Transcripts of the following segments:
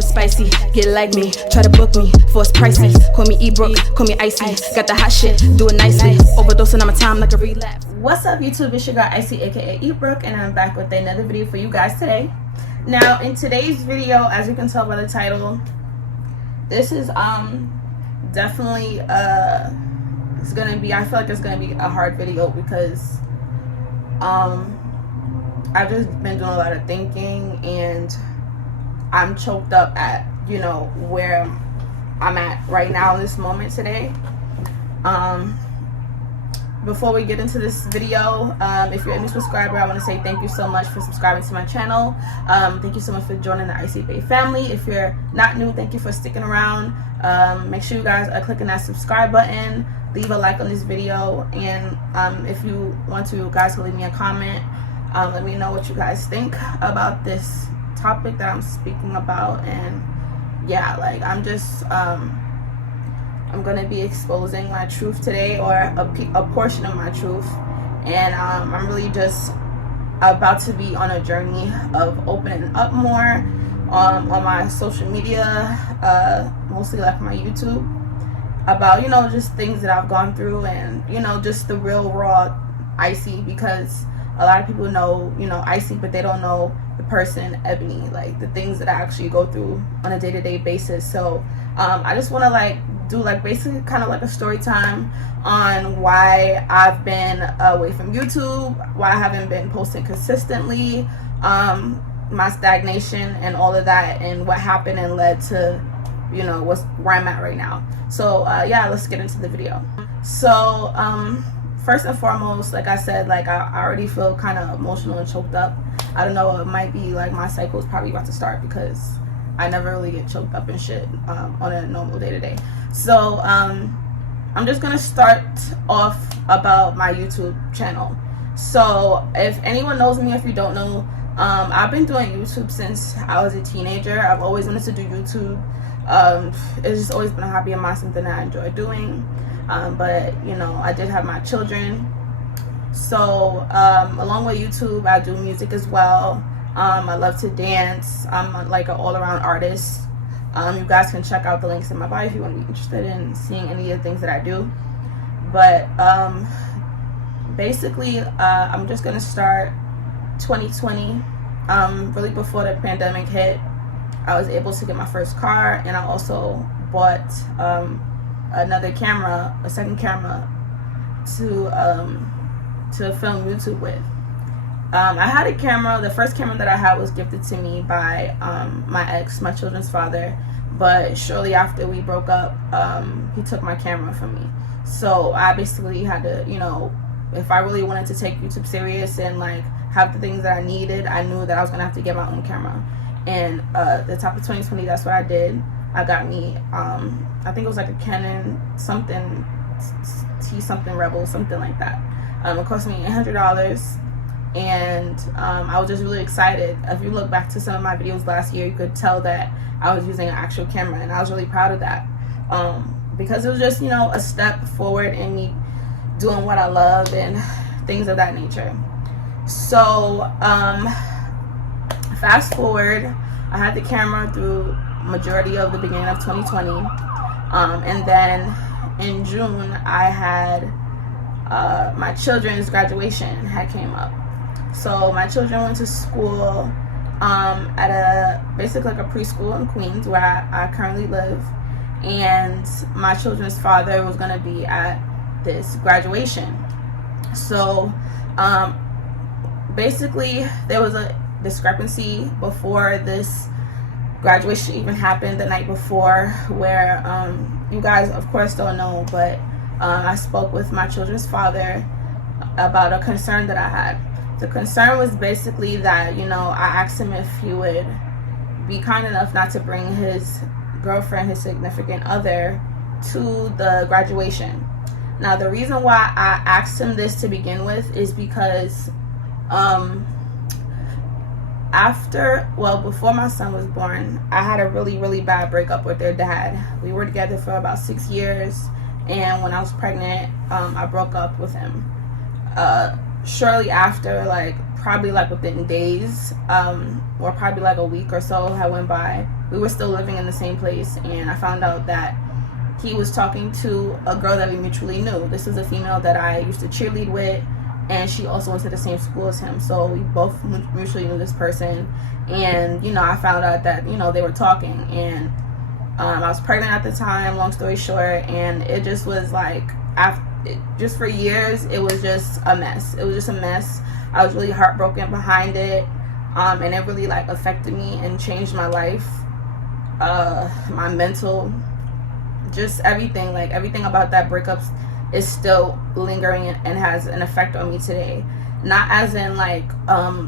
over spicy. Get like me, try to book me, force pricey. Call me Brooke, call me Icey. Got the hot shit, do it nicely. Overdosing on my time like a relapse. What's up, YouTube? It's your girl Icey, aka Brooke, and I'm back with another video for you guys today. Now, in today's video, as you can tell by the title, this is definitely it's gonna be, I feel like it's gonna be a hard video because I've just been doing a lot of thinking and I'm choked up at, you know, where I'm at right now in this moment today. Before we get into this video, if you're a new subscriber, I want to say thank you so much for subscribing to my channel. Thank you so much for joining the Icey Baes family. If you're not new, thank you for sticking around. Make sure you guys are clicking that subscribe button, leave a like on this video, and if you want to, guys, leave me a comment. Let me know what you guys think about this topic that I'm speaking about. And yeah, like, I'm just I'm gonna be exposing my truth today, or a portion of my truth, and I'm really just about to be on a journey of opening up more on my social media, mostly like my YouTube, about, you know, just things that I've gone through, and, you know, just the real raw Icey, because a lot of people know, you know, Icey, but they don't know the person Ebony, like the things that I actually go through on a day-to-day basis. So I just want to like do like basically kind of like a story time on why I've been away from YouTube, why I haven't been posting consistently, my stagnation and all of that, and what happened and led to, you know, where I'm at right now. So yeah, let's get into the video. So first and foremost, like I said, like I already feel kind of emotional and choked up. I don't know, it might be like my cycle is probably about to start because I never really get choked up and shit on a normal day-to-day. So I'm just gonna start off about my YouTube channel. So if anyone knows me, if you don't know, I've been doing YouTube since I was a teenager. I've always wanted to do YouTube. It's just always been a hobby of mine, something that I enjoy doing. But you know, I did have my children. So along with YouTube, I do music as well. I love to dance. I'm like an all-around artist. You guys can check out the links in my bio if you want to be interested in seeing any of the things that I do. But basically, I'm just gonna start 2020. Really before the pandemic hit, I was able to get my first car, and I also bought another camera, a second camera, to film YouTube with. I had a camera. The first camera that I had was gifted to me by my ex, my children's father, but shortly after we broke up, he took my camera from me. So I basically had to, you know, if I really wanted to take YouTube serious and like have the things that I needed, I knew that I was gonna have to get my own camera. And the top of 2020, that's what I did. I got me, I think it was like a Canon something, T something Rebel, something like that. It cost me $800. And I was just really excited. If you look back to some of my videos last year, you could tell that I was using an actual camera, and I was really proud of that, because it was just, you know, a step forward in me doing what I love and things of that nature. So fast forward, I had the camera through majority of the beginning of 2020, and then in June I had my children's graduation had came up. So my children went to school at a basically like a preschool in Queens, where I currently live, and my children's father was going to be at this graduation. So basically there was a discrepancy before this graduation even happened, the night before, where you guys of course don't know, but I spoke with my children's father about a concern that I had. The concern was basically that, you know, I asked him if he would be kind enough not to bring his girlfriend, his significant other, to the graduation. Now, the reason why I asked him this to begin with is because before my son was born, I had a really, really bad breakup with their dad. We were together for about 6 years, and when I was pregnant, I broke up with him. shortly after, like probably like within days, or probably like a week or so had went by, we were still living in the same place, and I found out that he was talking to a girl that we mutually knew. This is a female that I used to cheerlead with, and she also went to the same school as him, so we both mutually knew this person. And you know, I found out that, you know, they were talking, and I was pregnant at the time, long story short, and it just was like, just for years, it was just a mess. It was just a mess. I was really heartbroken behind it, and it really like affected me and changed my life, my mental, just everything. Like everything about that breakup is still lingering and has an effect on me today. Not as in like,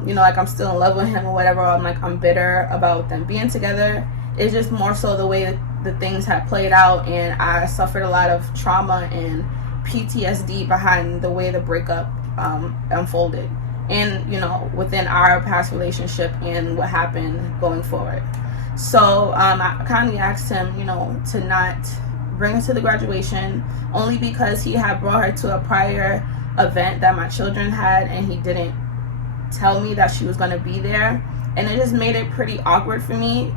you know, like I'm still in love with him or whatever, or I'm bitter about them being together. It's just more so the way that the things have played out, and I suffered a lot of trauma and PTSD behind the way the breakup unfolded, and you know, within our past relationship and what happened going forward. So I kindly asked him, you know, to not bring her to the graduation, only because he had brought her to a prior event that my children had, and he didn't tell me that she was going to be there, and it just made it pretty awkward for me.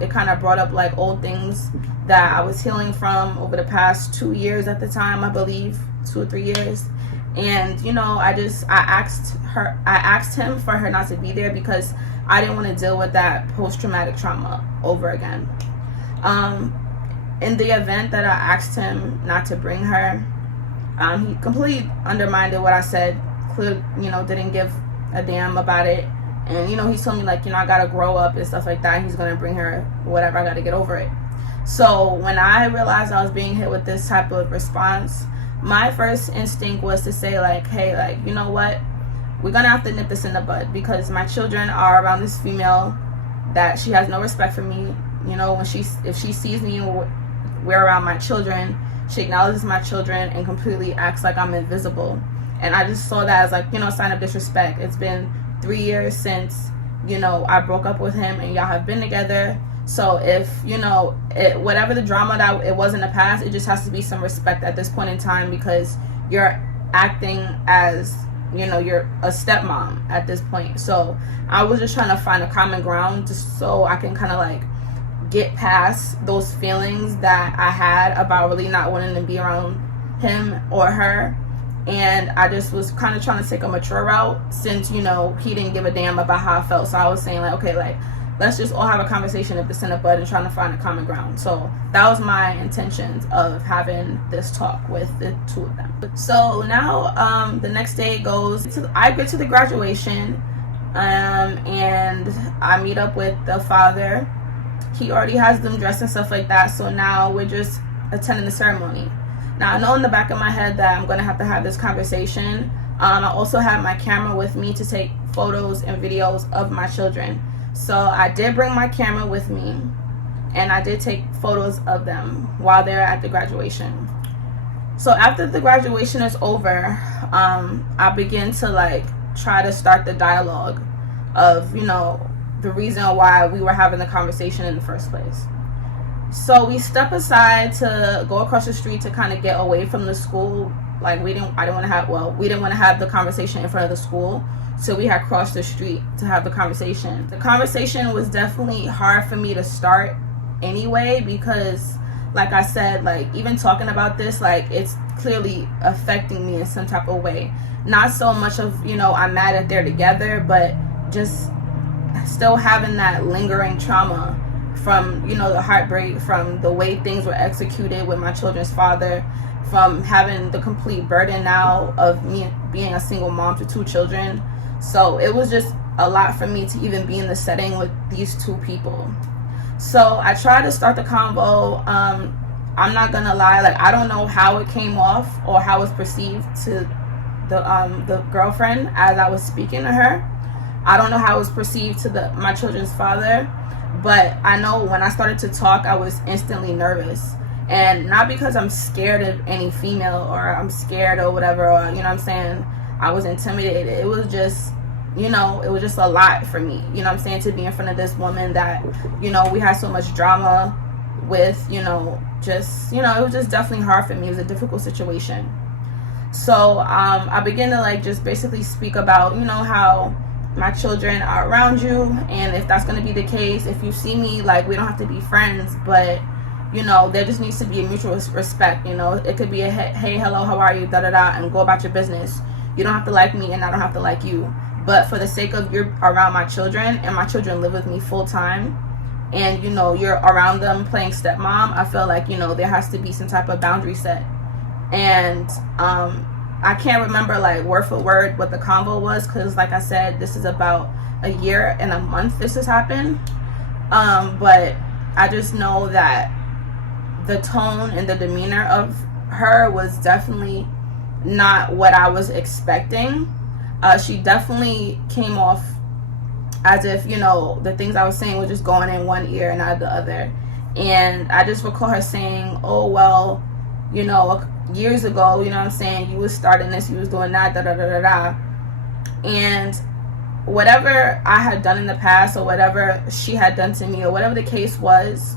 It kind of brought up like old things that I was healing from over the past 2 years at the time, I believe 2 or 3 years. And you know, I asked him for her not to be there because I didn't want to deal with that post-traumatic trauma over again. In the event that I asked him not to bring her, he completely undermined what I said. Clearly, you know, didn't give a damn about it. And you know, he told me like, you know, I gotta grow up and stuff like that. He's gonna bring her, whatever, I gotta get over it. So when I realized I was being hit with this type of response, my first instinct was to say like, hey, like, you know what, we're gonna have to nip this in the bud, because my children are around this female that she has no respect for me. You know, when if she sees me, we're around my children, she acknowledges my children and completely acts like I'm invisible. And I just saw that as like, you know, a sign of disrespect. It's been 3 years since, you know, I broke up with him and y'all have been together. So if, you know, whatever the drama that it was in the past, it just has to be some respect at this point in time, because you're acting as, you know, you're a stepmom at this point. So I was just trying to find a common ground just so I can kind of like get past those feelings that I had about really not wanting to be around him or her. And I just was kind of trying to take a mature route, since, you know, he didn't give a damn about how I felt. So I was saying like, okay, like, let's just all have a conversation if it's in a bud, and trying to find a common ground. So that was my intentions of having this talk with the two of them. So now the next day goes I get to the graduation, and I meet up with the father. He already has them dressed and stuff like that. So now we're just attending the ceremony. Now I know in the back of my head that I'm going to have this conversation. I also have my camera with me to take photos and videos of my children. So I did bring my camera with me, and I did take photos of them while they're at the graduation. So after the graduation is over, I begin to like try to start the dialogue of, you know, the reason why we were having the conversation in the first place. So we step aside to go across the street to kind of get away from the school. Like we didn't want to have the conversation in front of the school. So we had crossed the street to have the conversation. The conversation was definitely hard for me to start anyway, because like I said, like even talking about this, like it's clearly affecting me in some type of way. Not so much of, you know, I'm mad that they're together, but just still having that lingering trauma from, you know, the heartbreak, from the way things were executed with my children's father, from having the complete burden now of me being a single mom to 2 children. So it was just a lot for me to even be in the setting with these 2 people. So I tried to start the convo. I'm not gonna lie, like I don't know how it came off or how it was perceived to the girlfriend as I was speaking to her. I don't know how it was perceived to my children's father, but I know when I started to talk, I was instantly nervous. And not because I'm scared of any female or I'm scared or whatever, or, you know what I'm saying, I was intimidated. It was just, you know, it was just a lot for me, you know what I'm saying, to be in front of this woman that, you know, we had so much drama with, you know, just, you know, it was just definitely hard for me. It was a difficult situation. So I begin to like just basically speak about, you know, how my children are around you, and if that's going to be the case, if you see me, like, we don't have to be friends, but you know, there just needs to be a mutual respect. You know, it could be a hey, hello, how are you, da da da, and go about your business. You don't have to like me, and I don't have to like you, but for the sake of you're around my children, and my children live with me full time, and you know, you're around them playing stepmom, I feel like, you know, there has to be some type of boundary set. And I can't remember like word for word what the convo was, because like I said, this is about a year and a month this has happened. But I just know that the tone and the demeanor of her was definitely not what I was expecting. She definitely came off as if, you know, the things I was saying were just going in one ear and out of the other. And I just recall her saying, oh, well, you know, years ago, you know what I'm saying, you was starting this, you was doing that, da da da da da. And whatever I had done in the past, or whatever she had done to me, or whatever the case was,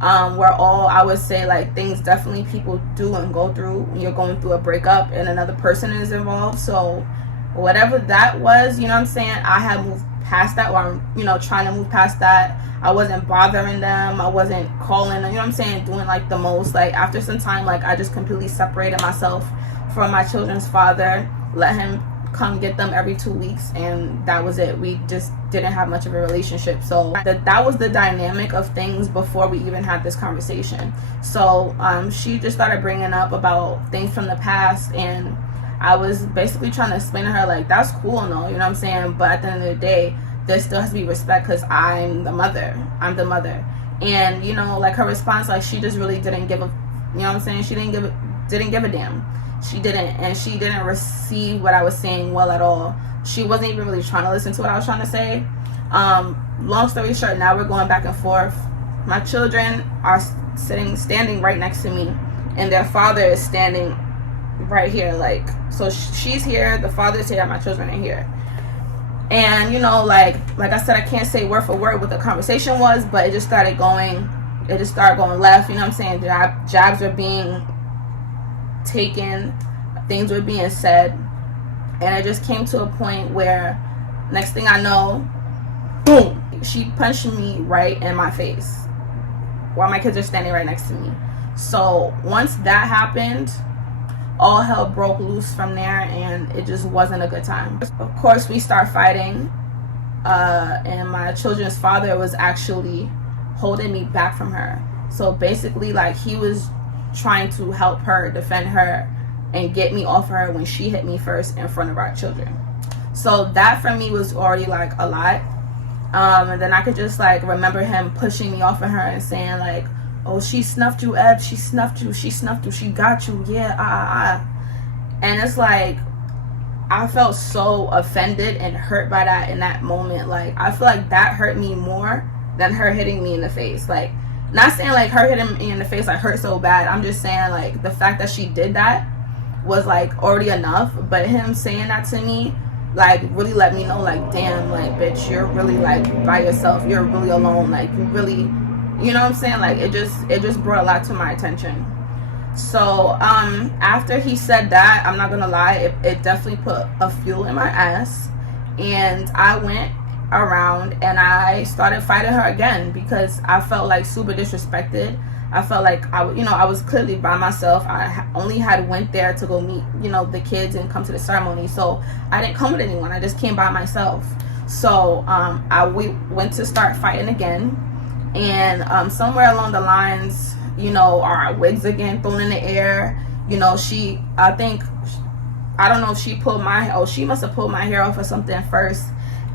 we're all, I would say, like, things definitely people do and go through when you're going through a breakup and another person is involved. So whatever that was, you know what I'm saying, I had moved past that, or I'm, you know, trying to move past that. I wasn't bothering them, I wasn't calling, you know what I'm saying, doing like the most. Like, after some time, like, I just completely separated myself from my children's father, let him come get them every 2 weeks, and that was it. We just didn't have much of a relationship. So that was the dynamic of things before we even had this conversation. So she just started bringing up about things from the past, and I was basically trying to explain to her, like, that's cool, no, you know what I'm saying, but at the end of the day, there still has to be respect, because I'm the mother. And, you know, like, her response, like, she just really didn't give a, you know what I'm saying, she didn't give a damn. She didn't, and she didn't receive what I was saying well at all. She wasn't even really trying to listen to what I was trying to say. Long story short, now we're going back and forth. My children are standing right next to me, and their father is standing right here, like, so she's here, the father's here, my children are here. And, you know, like I said, I can't say word for word what the conversation was, but it just started going left, you know what I'm saying? Jabs were being taken, things were being said, and it just came to a point where, next thing I know, boom, she punched me right in my face while my kids are standing right next to me. So once that happened, all hell broke loose from there, and it just wasn't a good time. Of course, we start fighting, and my children's father was actually holding me back from her. So basically, like, he was trying to help her, defend her, and get me off her when she hit me first in front of our children. So that for me was already like a lot. And then I could just like remember him pushing me off of her and saying like, oh, she snuffed you, Eb, she snuffed you, she got you, yeah, And it's like, I felt so offended and hurt by that in that moment. Like, I feel like that hurt me more than her hitting me in the face. Like, not saying like her hitting me in the face like hurt so bad, I'm just saying like the fact that she did that was like already enough, but him saying that to me like really let me know like, damn, like, bitch, you're really like by yourself, you're really alone, like, you really, you know what I'm saying, like, it just brought a lot to my attention. So after he said that, I'm not gonna lie, it definitely put a fuel in my ass, and I went around and I started fighting her again because I felt like super disrespected. I felt like I was clearly by myself. I only had went there to go meet, you know, the kids and come to the ceremony. So I didn't come with anyone. I just came by myself. So we went to start fighting again. And somewhere along the lines, you know, our wigs again thrown in the air. You know, I don't know if she pulled my hair. Oh, she must have pulled my hair off or something first.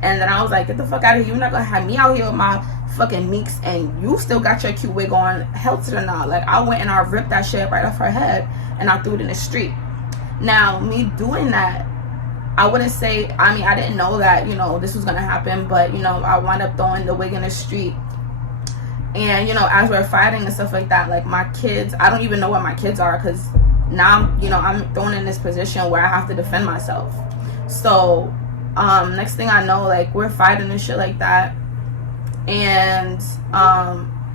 And then I was like, get the fuck out of here. You're not going to have me out here with my fucking meeks and you still got your cute wig on. Hell to the nah. Like, I went and I ripped that shit right off her head and I threw it in the street. Now, me doing that, I wouldn't say, I mean, I didn't know that, you know, this was going to happen. But, you know, I wound up throwing the wig in the street. And, you know, as we're fighting and stuff like that, like, my kids, I don't even know what my kids are because now, you know, I'm thrown in this position where I have to defend myself. So next thing I know, like, we're fighting and shit like that, and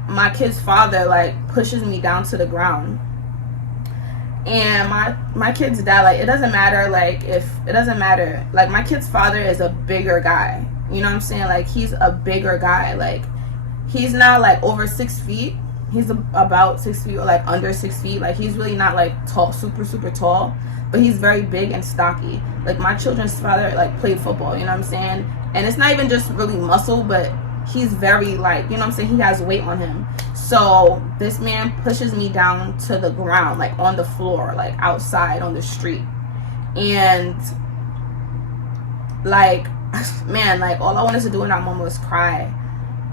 my kid's father like pushes me down to the ground, And my kid's dad, like, it doesn't matter, like, like, my kid's father is a bigger guy, you know what I'm saying? Like, he's a bigger guy. Like, he's not like over 6 feet. He's about 6 feet, or like under 6 feet. Like, he's really not like tall, super tall, but he's very big and stocky. Like, my children's father like played football, you know what I'm saying? And it's not even just really muscle, but he's very, like, you know what I'm saying, he has weight on him. So this man pushes me down to the ground, like on the floor, like outside on the street. And like, man, like, all I wanted to do in that moment was cry.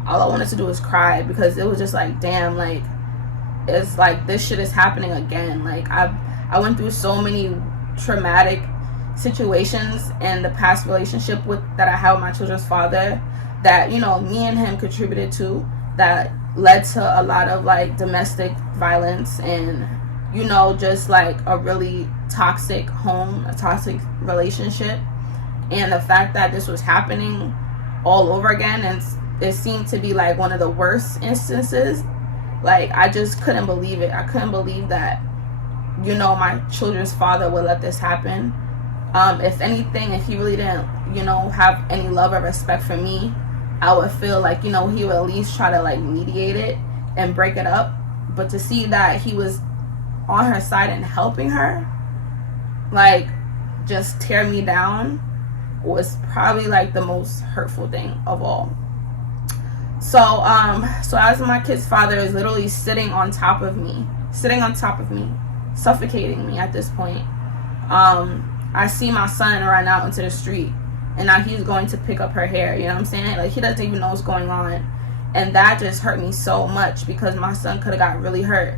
All I wanted to do was cry, because it was just like, damn, like, it's like, this shit is happening again. Like, I went through so many traumatic situations in the past relationship that I had with my children's father, that, you know, me and him contributed to, that led to a lot of like domestic violence, and, you know, just like a really toxic home, a toxic relationship. And the fact that this was happening all over again, and it seemed to be like one of the worst instances, like, I just couldn't believe it. I couldn't believe that, you know, my children's father would let this happen. If anything, if he really didn't, you know, have any love or respect for me, I would feel like, you know, he would at least try to like mediate it and break it up. But to see that he was on her side and helping her, like, just tear me down, was probably like the most hurtful thing of all. So as my kid's father is literally sitting on top of me, suffocating me at this point, I see my son run out into the street, and now he's going to pick up her hair, you know what I'm saying? Like, he doesn't even know what's going on. And that just hurt me so much, because my son could have got really hurt.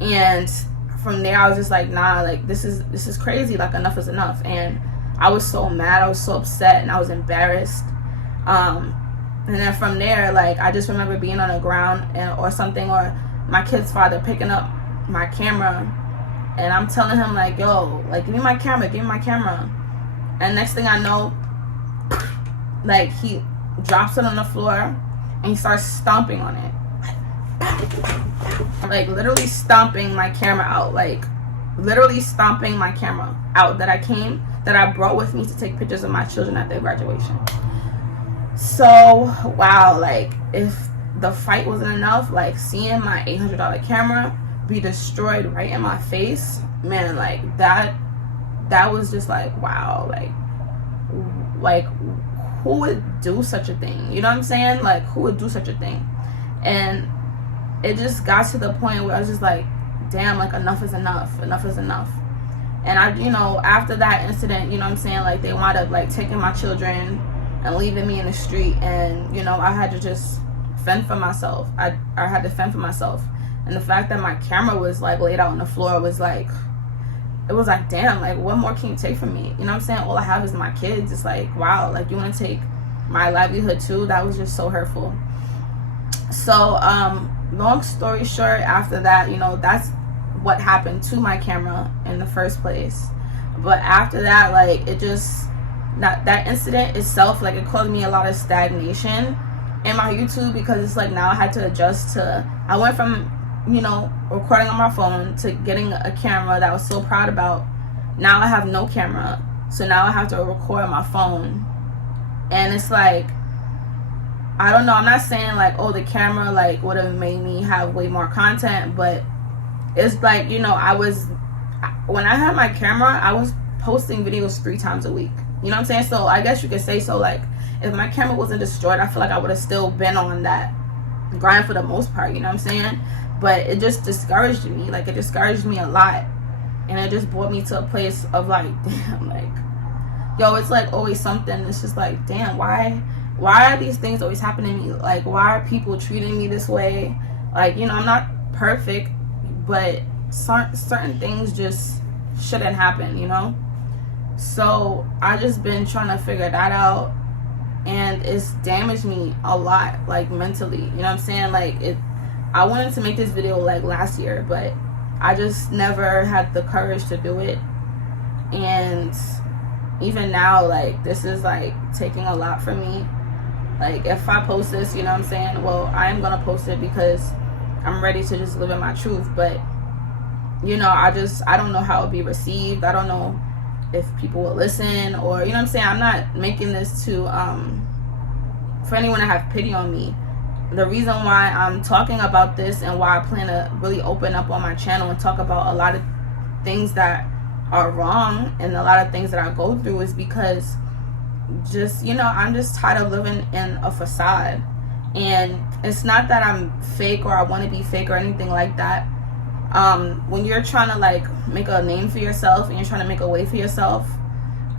And from there, I was just like, nah, like, this is crazy. Like, enough is enough. And I was so mad, I was so upset, and I was embarrassed. And then from there, like, I just remember being on the ground or something, or my kid's father picking up my camera, and I'm telling him, like, yo, like, give me my camera. And next thing I know, like, he drops it on the floor, and he starts stomping on it. Like, literally stomping my camera out. Like, literally stomping my camera out that I brought with me to take pictures of my children at their graduation. So, wow, like, if the fight wasn't enough, like, seeing my $800 camera be destroyed right in my face, man, like, that was just like, wow, like, who would do such a thing? You know what I'm saying? Like, who would do such a thing? And it just got to the point where I was just like, damn, like, enough is enough. And I, you know, after that incident, you know what I'm saying, like, they wound up, like, taking my children and leaving me in the street, and, you know, I had to just fend for myself. I had to fend for myself. And the fact that my camera was, like, laid out on the floor was like, it was like, damn, like, what more can you take from me? You know what I'm saying? All I have is my kids. It's like, wow, like, you want to take my livelihood too? That was just so hurtful. So, long story short, after that, you know, that's what happened to my camera in the first place. But after that, like, it just, that incident itself, like, it caused me a lot of stagnation in my YouTube, because it's like, now I had to adjust to, I went from, you know, recording on my phone to getting a camera that I was so proud about. Now I have no camera, so now I have to record on my phone. And it's like, I don't know, I'm not saying like, oh, the camera like would have made me have way more content, but it's like, you know, when I had my camera, I was posting videos 3 times a week. You know what I'm saying? So I guess you could say, so like, if my camera wasn't destroyed, I feel like I would have still been on that grind for the most part, you know what I'm saying? But it just discouraged me. Like, it discouraged me a lot. And it just brought me to a place of like, damn, like, yo, it's like always something. It's just like, damn, why are these things always happening to me? Like, why are people treating me this way? Like, you know, I'm not perfect, but certain things just shouldn't happen, you know? So I just been trying to figure that out, and it's damaged me a lot, like, mentally, you know what I'm saying? Like, I wanted to make this video like last year, but I just never had the courage to do it. And even now, like, this is like taking a lot from me. Like, if I post this, you know what I'm saying, well, I am gonna post it because I'm ready to just live in my truth. But you know, I don't know how it would be received. I don't know if people will listen, or, you know what I'm saying? I'm not making this to for anyone to have pity on me. The reason why I'm talking about this and why I plan to really open up on my channel and talk about a lot of things that are wrong and a lot of things that I go through is because just, you know, I'm just tired of living in a facade. And it's not that I'm fake or I want to be fake or anything like that. When you're trying to like make a name for yourself and you're trying to make a way for yourself,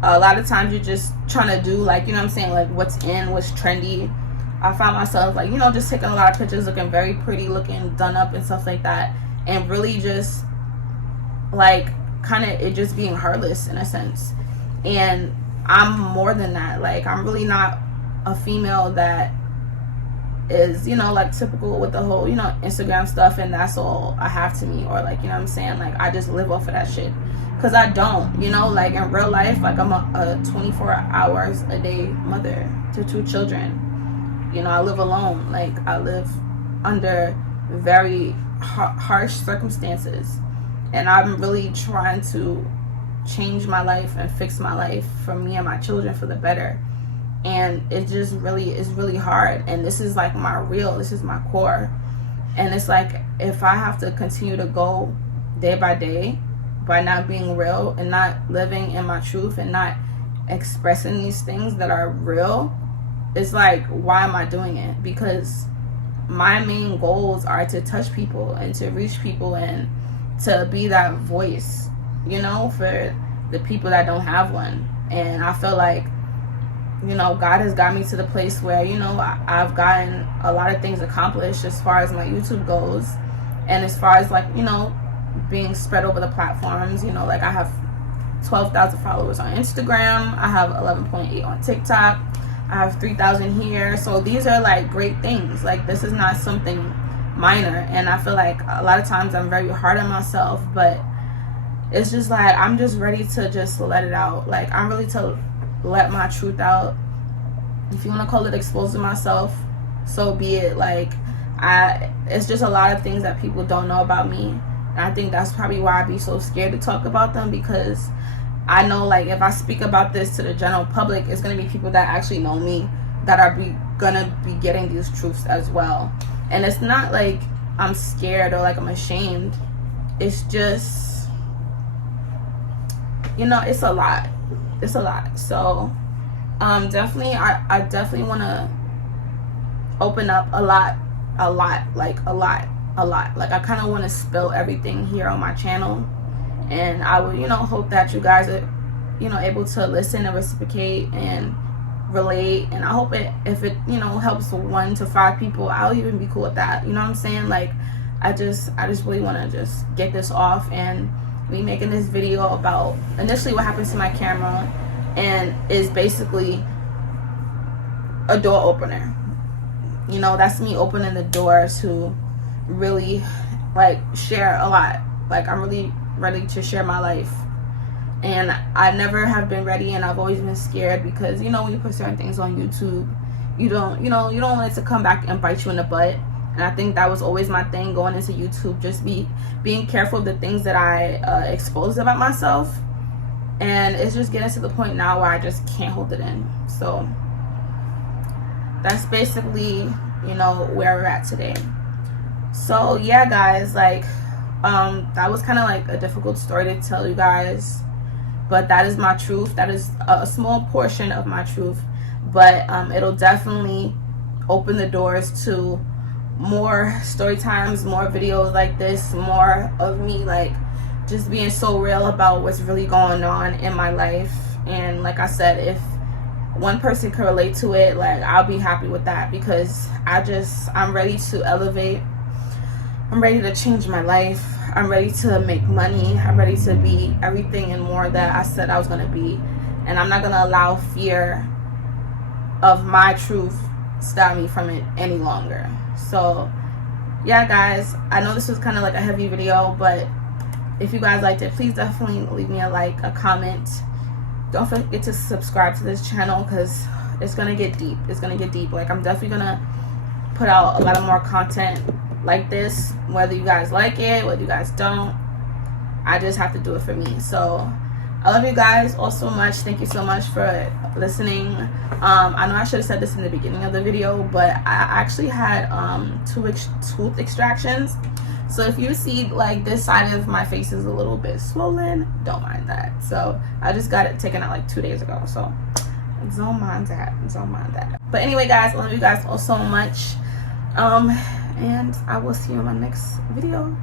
a lot of times you're just trying to do, like, you know what I'm saying, like what's in, what's trendy. I found myself, like, you know, just taking a lot of pictures, looking very pretty, looking done up and stuff like that, and really just like kind of it just being heartless in a sense. And I'm more than that. Like, I'm really not a female that is, you know, like typical with the whole, you know, Instagram stuff and that's all I have to me, or like, you know what I'm saying, like I just live off of that shit, because I don't, you know, like in real life, like I'm a 24 hours a day mother to 2 children. You know, I live alone. Like, I live under very harsh circumstances, and I'm really trying to change my life and fix my life for me and my children for the better. And it just really is really hard, and this is like this is my core. And it's like, if I have to continue to go day by day by not being real and not living in my truth and not expressing these things that are real, it's like, why am I doing it? Because my main goals are to touch people and to reach people and to be that voice, you know, for the people that don't have one. And I feel like, you know, God has got me to the place where, you know, I've gotten a lot of things accomplished as far as my YouTube goes, and as far as, like, you know, being spread over the platforms. You know, like I have 12,000 followers on Instagram, I have 11.8 on TikTok, I have 3,000 here. So these are like great things. Like, this is not something minor. And I feel like a lot of times I'm very hard on myself, but it's just like, I'm just ready to just let it out. Like, I'm ready to let my truth out. If you want to call it exposing myself, so be it. Like, it's just a lot of things that people don't know about me. And I think that's probably why I be so scared to talk about them, because I know, like, if I speak about this to the general public, it's going to be people that actually know me that are gonna be getting these truths as well. And it's not like I'm scared or like I'm ashamed. It's just, you know, it's a lot. It's a lot. So definitely, I definitely want to open up a lot. Like, I kind of want to spill everything here on my channel. And I would, you know, hope that you guys are, you know, able to listen and reciprocate and relate. And I hope if it, you know, helps 1 to 5 people, I'll even be cool with that. You know what I'm saying? Like, I just really want to just get this off and be making this video about initially what happens to my camera, and is basically a door opener. You know, that's me opening the door to really, like, share a lot. Like, I'm really ready to share my life, and I never have been ready, and I've always been scared, because, you know, when you put certain things on YouTube, you don't want it to come back and bite you in the butt. And I think that was always my thing going into YouTube, just being careful of the things that I expose about myself. And it's just getting to the point now where I just can't hold it in. So that's basically, you know, where we're at today. So yeah, guys, like, that was kind of like a difficult story to tell you guys, but that is my truth. That is a small portion of my truth, but it'll definitely open the doors to more story times, more videos like this, more of me, like, just being so real about what's really going on in my life. And like I said, if one person can relate to it, like, I'll be happy with that, because I'm ready to elevate. I'm ready to change my life. I'm ready to make money. I'm ready to be everything and more that I said I was going to be. And I'm not going to allow fear of my truth stop me from it any longer. So yeah, guys, I know this was kind of like a heavy video, but if you guys liked it, please definitely leave me a like, a comment. Don't forget to subscribe to this channel, because it's going to get deep. It's going to get deep. Like, I'm definitely going to put out a lot of more content like this, whether you guys like it, whether you guys don't. I just have to do it for me. So I love you guys all so much. Thank you so much for listening. I know I should have said this in the beginning of the video, but I actually had tooth extractions. So if you see like this side of my face is a little bit swollen, don't mind that. So I just got it taken out like 2 days ago, so don't mind that. But anyway, guys, I love you guys all so much, and I will see you in my next video.